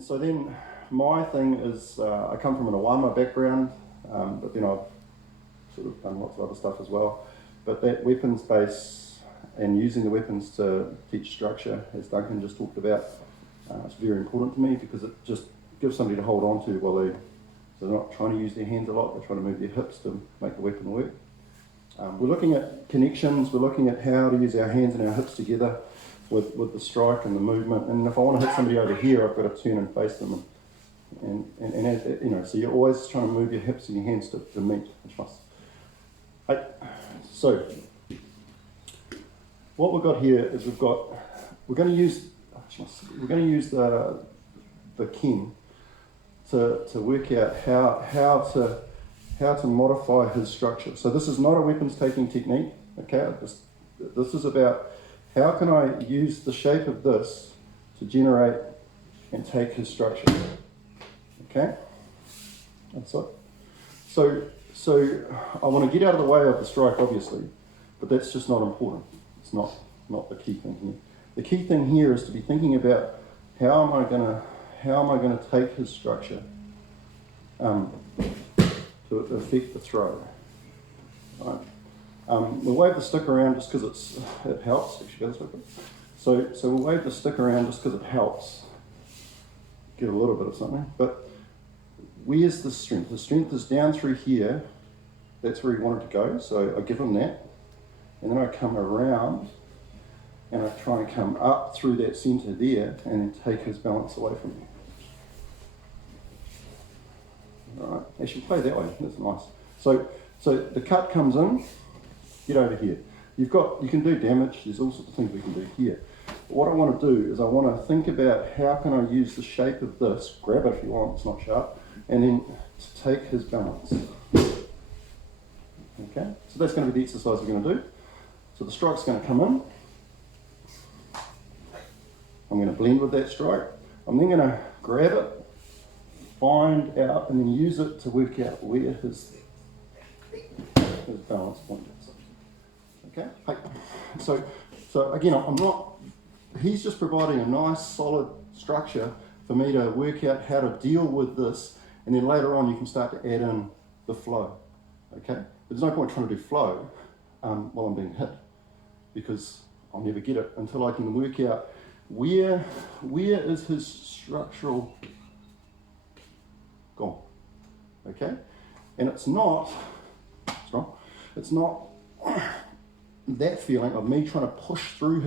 And so then my thing is, I come from an Awama background, but then I've sort of done lots of other stuff as well. But that weapons base and using the weapons to teach structure, as Duncan just talked about, it's very important to me because it just gives somebody to hold on to while they're not trying to use their hands a lot, they're trying to move their hips to make the weapon work. We're looking at connections, we're looking at how to use our hands and our hips together with the strike and the movement. And if I want to hit somebody over here, I've got to turn and face them. And so you're always trying to move your hips and your hands to meet, which must. Hey, so what we've got here is we're going to use the kin to work out how to modify his structure. So this is not a weapons taking technique, okay? This is about how can I use the shape of this to generate and take his structure, okay? That's it. So I want to get out of the way of the strike, obviously, but that's just not important. It's not the key thing here. The key thing here is to be thinking about how am I going to take his structure to affect the throw. Right. We'll wave the stick around just because it helps. So we'll wave the stick around just because it helps. Get a little bit of something. But where's the strength? The strength is down through here. That's where he wanted to go. So I give him that. And then I come around and I try and come up through that centre there and then take his balance away from me. Alright, actually play that way, that's nice. So the cut comes in, get over here. You can do damage, there's all sorts of things we can do here. But what I want to do is I want to think about how can I use the shape of this, grab it if you want, it's not sharp, and then to take his balance. Okay, so that's going to be the exercise we're going to do. So the strike's going to come in. I'm going to blend with that strike. I'm then going to grab it, find out, and then use it to work out where his balance point is. Okay? Hey. So again, he's just providing a nice solid structure for me to work out how to deal with this, and then later on you can start to add in the flow. Okay? But there's no point trying to do flow while I'm being hit, because I'll never get it until I can work out where is his structural gone. Okay? And it's not that feeling of me trying to push through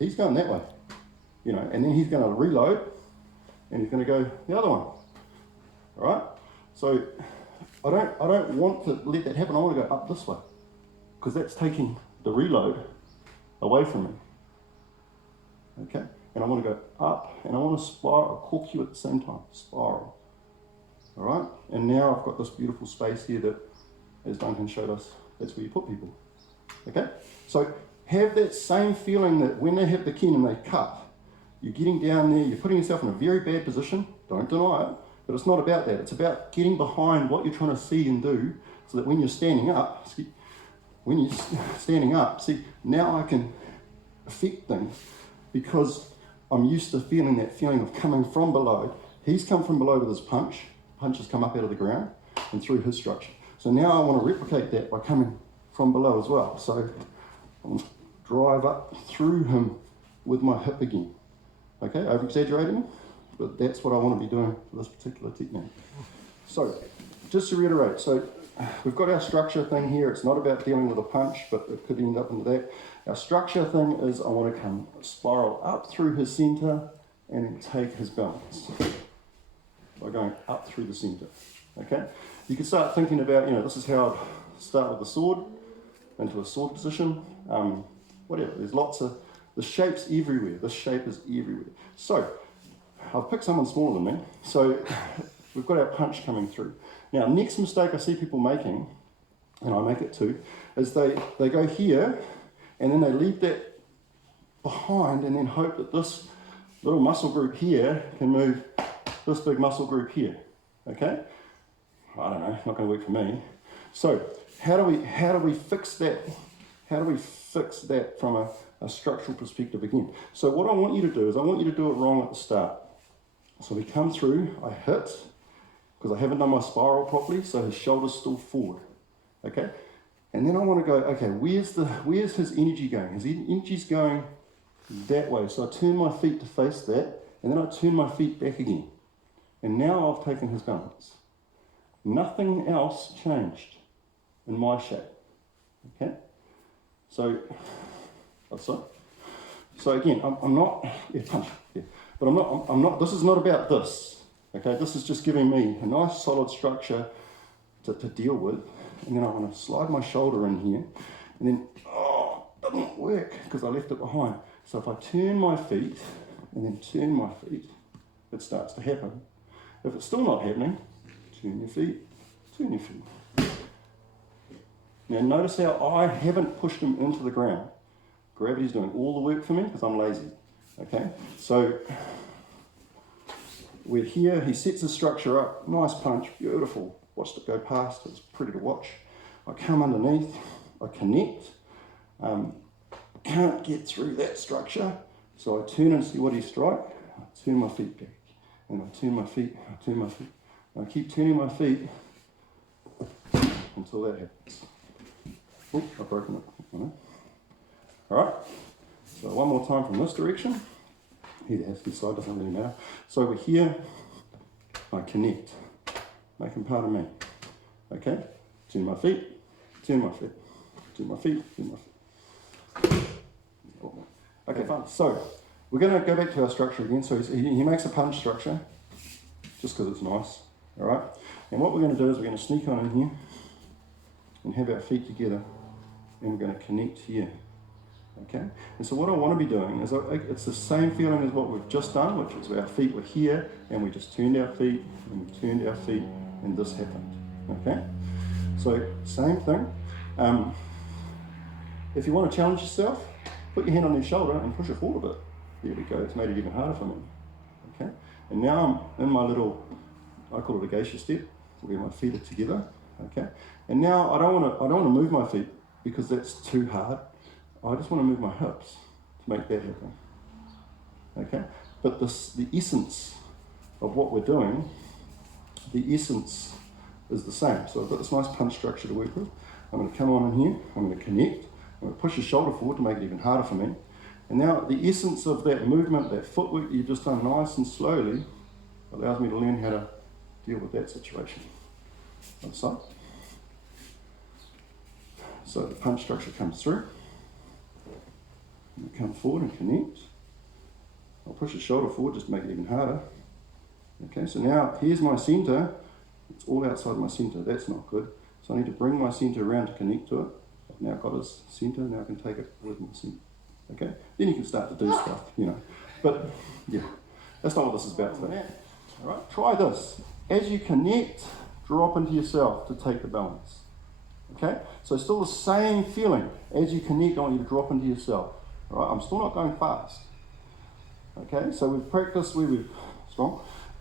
he's going that way, and then he's going to reload and he's going to go the other one. All right? So I don't want to let that happen. I want to go up this way because that's taking the reload away from me. Okay? And I want to go up and I want to spiral, cork you at the same time, spiral. All right? And now I've got this beautiful space here that, as Duncan showed us, that's where you put people. Okay? So have that same feeling that when they have the kin and they cut, you're getting down there, you're putting yourself in a very bad position, don't deny it, but it's not about that. It's about getting behind what you're trying to see and do so that when you're standing up, see, now I can affect things because I'm used to feeling that feeling of coming from below. He's come from below with his punch has come up out of the ground and through his structure. So now I want to replicate that by coming from below as well. So I'm going to drive up through him with my hip again. Okay, over exaggerating, but that's what I want to be doing for this particular technique. So just to reiterate, so we've got our structure thing here. It's not about dealing with a punch, but it could end up into that. Our structure thing is I want to come spiral up through his center and then take his balance by going up through the center. Okay, you can start thinking about, this is how I'd start with the sword into a sword position. Whatever, there's lots of, the shape's everywhere. This shape is everywhere. So I've picked someone smaller than me. So we've got our punch coming through. Now, next mistake I see people making, and I make it too, is they go here and then they leave that behind and then hope that this little muscle group here can move this big muscle group here. Okay? I don't know, not going to work for me. So how do we fix that? How do we fix that from a structural perspective again? So what I want you to do is I want you to do it wrong at the start. So we come through, I hit, because I haven't done my spiral properly, so his shoulder's still forward, okay? And then I want to go, okay, where's his energy going? His energy's going that way, so I turn my feet to face that, and then I turn my feet back again. And now I've taken his balance. Nothing else changed in my shape, okay? So again, I'm not, punch, but I'm not, this is not about this, okay? This is just giving me a nice solid structure to deal with. And then I want to slide my shoulder in here, and then, it doesn't work because I left it behind. So if I turn my feet, and then turn my feet, it starts to happen. If it's still not happening, turn your feet, turn your feet. Now notice how I haven't pushed him into the ground. Gravity's doing all the work for me because I'm lazy, okay? So we're here, he sets his structure up, nice punch, beautiful. Watched it go past, it's pretty to watch. I come underneath, I connect, can't get through that structure, so I turn and see what he strike, I turn my feet back, and I turn my feet, I turn my feet, and I keep turning my feet until that happens. Oh, I've broken it. Alright, so one more time from this direction. Either has to be side, doesn't really matter. So we're here, I connect. Make him part of me. Okay? Turn my feet, turn my feet, turn my feet, turn my feet. Okay, fine. So, we're going to go back to our structure again. So he makes a punch structure, just because it's nice. Alright? And what we're going to do is we're going to sneak on in here and have our feet together, and we're going to connect here. Okay? And so what I want to be doing is, it's the same feeling as what we've just done, which is our feet were here, and we just turned our feet, and we turned our feet, and this happened. Okay? So, same thing. If you want to challenge yourself, put your hand on your shoulder and push it forward a bit. There we go, it's made it even harder for me. Okay? And now I'm in my little, I call it a Geisha step, where my feet are together. Okay? And now I don't want to move my feet because that's too hard. I just want to move my hips to make that happen. Okay? But the essence of what we're doing, the essence is the same. So I've got this nice punch structure to work with. I'm going to come on in here, I'm going to connect, I'm going to push the shoulder forward to make it even harder for me. And now the essence of that movement, that footwork that you've just done nice and slowly, allows me to learn how to deal with that situation. Like so. So the punch structure comes through. Come forward and connect. I'll push the shoulder forward just to make it even harder. Okay, so now here's my center. It's all outside my center. That's not good. So I need to bring my center around to connect to it. I've now got his center. Now I can take it with my center. Okay, then you can start to do stuff, you know. But yeah, that's not what this is about today. All right, try this. As you connect, drop into yourself to take the balance. Okay, so still the same feeling. As you connect, I want you to drop into yourself. All right, I'm still not going fast. Okay, so we've practiced where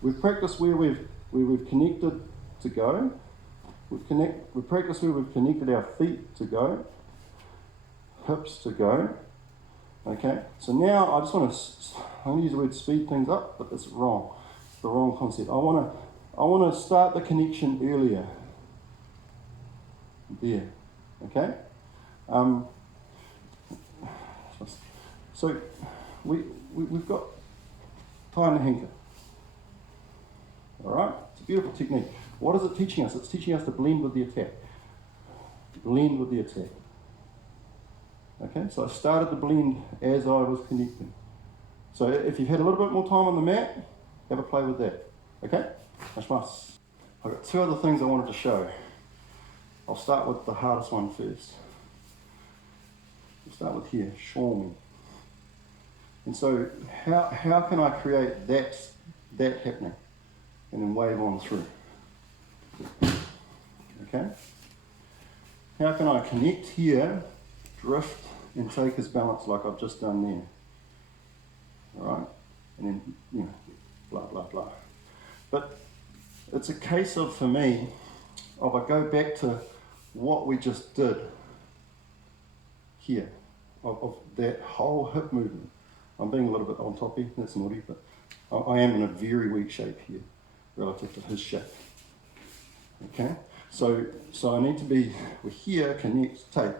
we've practiced where we've connected to go. We've practiced where we've connected our feet to go, hips to go. Okay, so now I'm going to use the word speed things up, but it's wrong. It's the wrong concept. I want to start the connection earlier. There, okay. So we've got time to hinker. All right, it's a beautiful technique. What is it teaching us? It's teaching us to blend with the attack. Blend with the attack. Okay, so I started to blend as I was connecting. So if you've had a little bit more time on the mat, have a play with that. Okay? I've got two other things I wanted to show. I'll start with the hardest one first. We'll start with here, Shomenuchi. And so how can I create that happening and then wave on through? Okay? How can I connect here, drift, and take his balance like I've just done there? All right? And then, you know, blah, blah, blah. But it's a case of, for me, I go back to what we just did here, of that whole hip movement. I'm being a little bit on toppy, that's naughty, but I am in a very weak shape here relative to his shape. Okay, so I need to be, we're here, connect, take.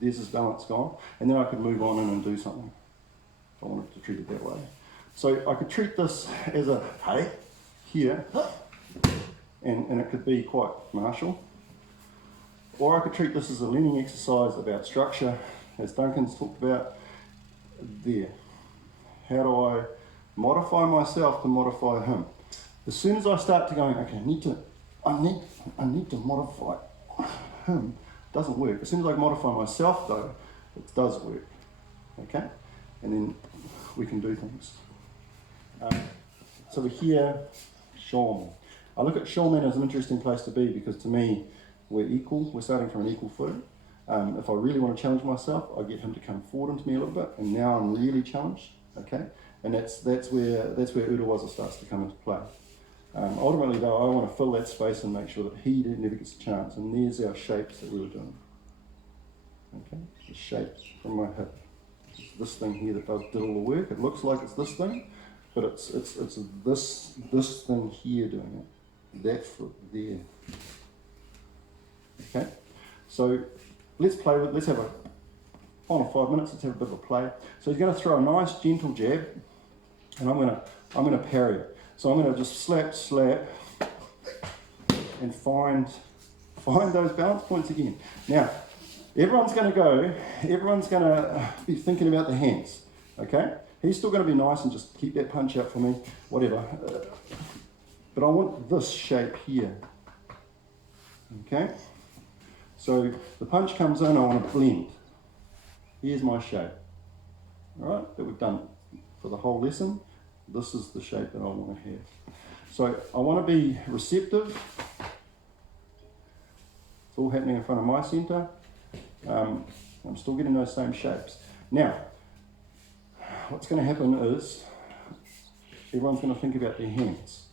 There's his balance gone, and then I could move on in and do something if I wanted to treat it that way. So I could treat this as a hey, here, and it could be quite martial. Or I could treat this as a learning exercise about structure, as Duncan's talked about there. How do I modify myself to modify him? As soon as I start to going, okay, I need to modify him, it doesn't work. As soon as I modify myself though, it does work. Okay? And then we can do things. So we're here, Shom. I look at Shomen as an interesting place to be because to me, we're equal, we're starting from an equal footing. If I really want to challenge myself, I get him to come forward into me a little bit, and now I'm really challenged, okay? And that's where Urawaza starts to come into play. Ultimately though, I want to fill that space and make sure that he never gets a chance, and there's our shapes that we were doing. Okay, the shape from my hip. It's this thing here that does all the work. It looks like it's this thing, but it's this thing here doing it. That foot there. Okay, so let's have a final 5 minutes, let's have a bit of a play. So he's going to throw a nice gentle jab, and I'm going to parry it. So I'm going to just slap, and find those balance points again. Now, everyone's going to be thinking about the hands, okay? He's still going to be nice and just keep that punch out for me, whatever. But I want this shape here, okay? So the punch comes in, I want to blend. Here's my shape, all right, that we've done for the whole lesson. This is the shape that I want to have. So I want to be receptive. It's all happening in front of my center. I'm still getting those same shapes. Now, what's going to happen is everyone's going to think about their hands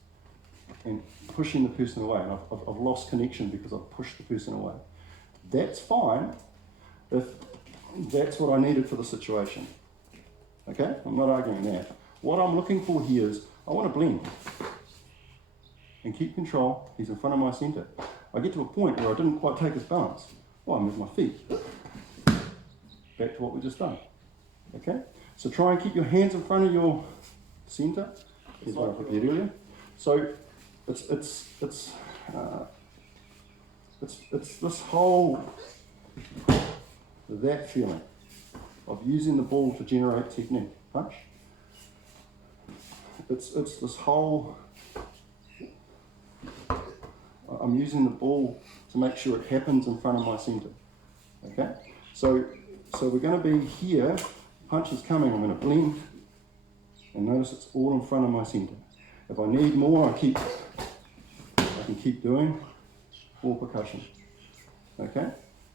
and pushing the person away. And I've lost connection because I've pushed the person away. That's fine if that's what I needed for the situation. Okay? I'm not arguing that. What I'm looking for here is I want to blend and keep control. He's in front of my center. I get to a point where I didn't quite take his balance. Well, I move my feet. Back to what we just done. Okay? So try and keep your hands in front of your center. Here's what I put there earlier. So it's this whole, that feeling of using the ball to generate technique. Punch. It's this whole, I'm using the ball to make sure it happens in front of my center. Okay? So we're going to be here, punch is coming, I'm going to blend, and notice it's all in front of my center. If I need more, I can keep doing more percussion. Okay?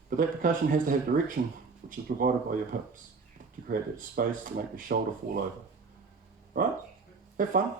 But that percussion has to have direction, which is provided by your hips, to create that space to make the shoulder fall over. Right? Have fun.